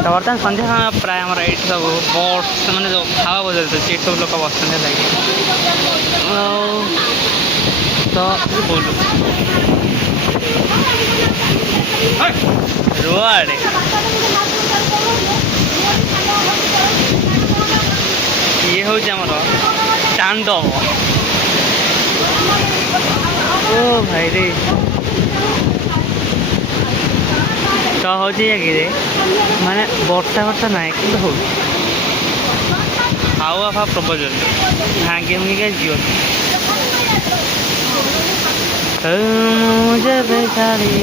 तो बर्तमान सन्ध्या समय प्राय आम ये सब बोट्स मैंने जो हावा बजाते ये सब लोग बस लगे तो बोलू रुआड़े ये हूँ आमर तांडव ओ भाई रे तो हूँ कि माने वर्षा वर्षा ना कि हो हावा फा प्रबल भांगे भांगे जीवन मुझे बेचारी